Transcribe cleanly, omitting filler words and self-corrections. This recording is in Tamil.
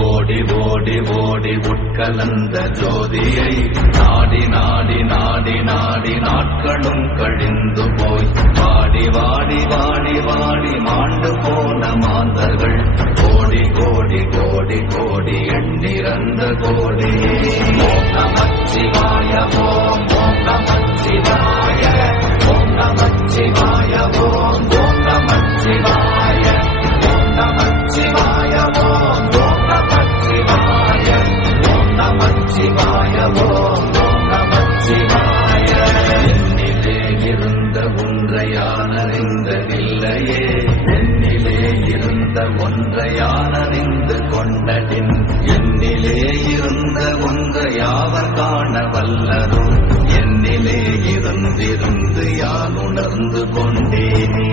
ஓடி ஓடி ஓடி உட்கலந்த ஜோதியை நாடி நாடி நாடி நாடி நாட்களும் கழிந்து போய் வாடி வாடி வாடி வாடி மாண்டு போன மாந்தர்கள் கோடி கோடி கோடி கோடி எண்ணிறந்த கோடி. ஓம் நமச்சிவாய ஓம் ஓம் நமச்சிவாய ஓம் நமச்சிவாய ஓம் ஓம் நமச்சிவாய ஓம் நமச்சிவாய ஓம் ஓம் நமச்சிவாய ஓம் நமச்சிவாய ஓம் ஓம் நமச்சிவாய. என்னிலே இருந்த ஒன்றையானறிந்ததில்லையே என்னிலே இருந்த ஒன்றையானறிந்து கொண்டடின் என்னிலே இருந்த ஒன்றையாவர் காண வல்லரோ என்னிலே இருந்திருந்து யான் உணர்ந்து கொண்டேனே.